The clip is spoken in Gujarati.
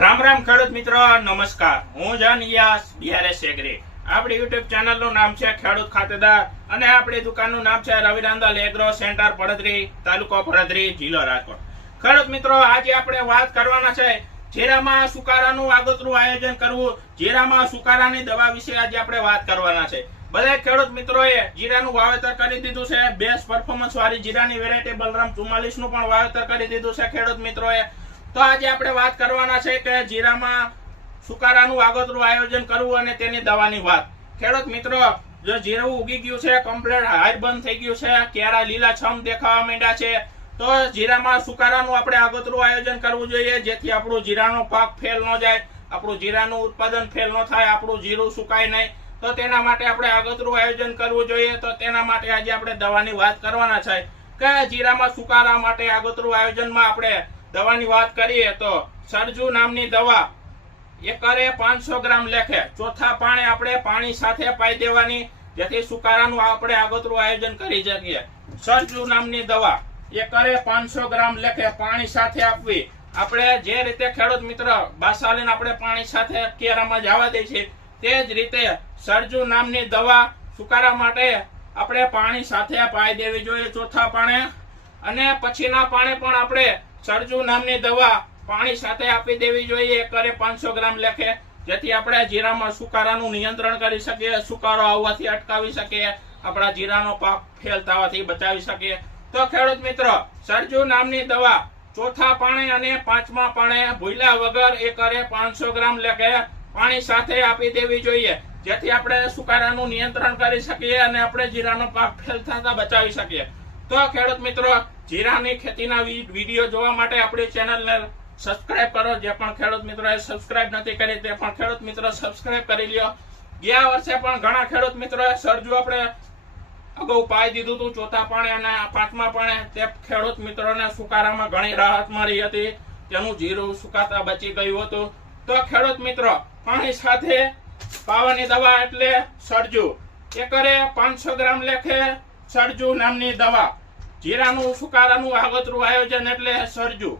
રામ રામ ખેડૂત મિત્રો, નમસ્કાર. હું જન યાસ બીઆરએસ એગ્રી. આપણી યુટ્યુબ ચેનલનું નામ છે ખેડૂત ખાતેદાર અને આપણી દુકાનનું નામ છે રવિરાંદલ એગ્રો સેન્ટર પડદરી, તાલુકો પડદરી, જિલ્લો રાજકોટ. ખેડૂત મિત્રો, આજે આપણે વાત કરવાના છે જીરામાં સુકારાનું આગોતરું આયોજન કરવું. જીરામાં સુકારાની દવા વિશે આજે આપણે વાત કરવાના છે. બધા ખેડૂત મિત્રોએ જીરાનું વાવેતર કરી દીધું છે. બેસ્ટ પરફોર્મન્સ વાળી જીરાની વેરાયટી બલરામ ચુમ્માલીસનું પણ વાવેતર કરી દીધું છે ખેડૂત મિત્રોએ. તો આજે આપણે વાત કરવાના છે કે જીરામાં સુકારાનું આગોતરું આયોજન કરવું અને તેની દવાની વાત. ખેડૂત મિત્રો, જો જીરું ઉગી ગયું છે કમ્પ્લેટ હાર બંધ થઈ ગયું છે કેરા લીલા છમ દેખાવા માંડ્યા છે, તો જીરામાં સુકારાનું આપણે આગોતરું આયોજન કરવું જોઈએ, જેથી આપણું જીરાનો પાક ફેલ ન જાય, આપણું જીરાનું ઉત્પાદન ફેલ ન થાય, આપણું જીરું સુકાય નહીં. તો તેના માટે આપણે આગોતરું આયોજન કરવું જોઈએ, તો તેના માટે આજે આપણે દવાની વાત કરવાના છે કે જીરામાં સુકારા માટે આગોતરું આયોજનમાં આપણે દવાની વાત કરીએ તો સરજુ નામની દવા એકરે પાંચસો ગ્રામ લેખે. ચોથા પાણે આપણે પાણી સાથે પાઈ દેવાની, જેથી સુકારાનું આપણે આગોતરું આયોજન કરી શકીએ. સરજુ નામની દવા એકરે પાંચસો ગ્રામ લેખે પાણી સાથે આપવી. આપણે જે રીતે ખેડૂત મિત્ર બાસાલીને આપણે પાણી સાથે કેરામાં જવા દે છે, તે જ રીતે સરજુ નામની દવા સુકારા માટે આપણે પાણી સાથે પાઈ દેવી જોઈએ ચોથા પાણે. અને પછીના પાણે પણ આપણે સરજુ નામની દવા પાણી સાથે આપી દેવી જોઈએ એકરે પાંચસો ગ્રામ લેખે, જેથી આપણે જીરામાં સુકારાનું નિયંત્રણ કરી શકીએ, સુકારો આવવાથી અટકાવી શકીએ, આપણા જીરાનો પાક ફેલ થવાથી બચાવી શકીએ. તો ખેડૂત મિત્રો, સરજુ નામની દવા ચોથા પાણે અને પાંચમા પાણે ભૂલ્યા વગર એકરે પાંચસો ગ્રામ લેખે, પાણી સાથે આપી દેવી જોઈએ, જેથી આપણે સુકારાનું નિયંત્રણ કરી શકીએ અને આપણે જીરાનો પાક ફેલ થતા બચાવી શકીએ. તો ખેડૂત મિત્રો, જીરાની ખેતીના વીડિયો જોવા માટે આપણી ચેનલને સબસ્ક્રાઇબ કરો. જે પણ ખેડૂત મિત્રોએ સબસ્ક્રાઇબ નથી કરી, તે પણ ખેડૂત મિત્રો સબસ્ક્રાઇબ કરી લ્યો. ગયા વર્ષે પણ ઘણા ખેડૂત મિત્રોએ સરજુ આપણે અગાઉ પાઈ દીધું હતું ચોથા પાણે અને પાંચમા પાણે. તે ખેડૂત મિત્રોને સુકારામાં ઘણી રાહત મળી હતી. તેનું જીરું સુકાતા બચી ગયું હતું. તો ખેડૂત મિત્રો, પાણી સાથે પાવાની દવા એટલે સરજુ. એકરે પાંચસો ગ્રામ લેખે સરજુ નામની દવા. જીરાનું ફુકારાનું આગોતરું આયોજન એટલે સરજુ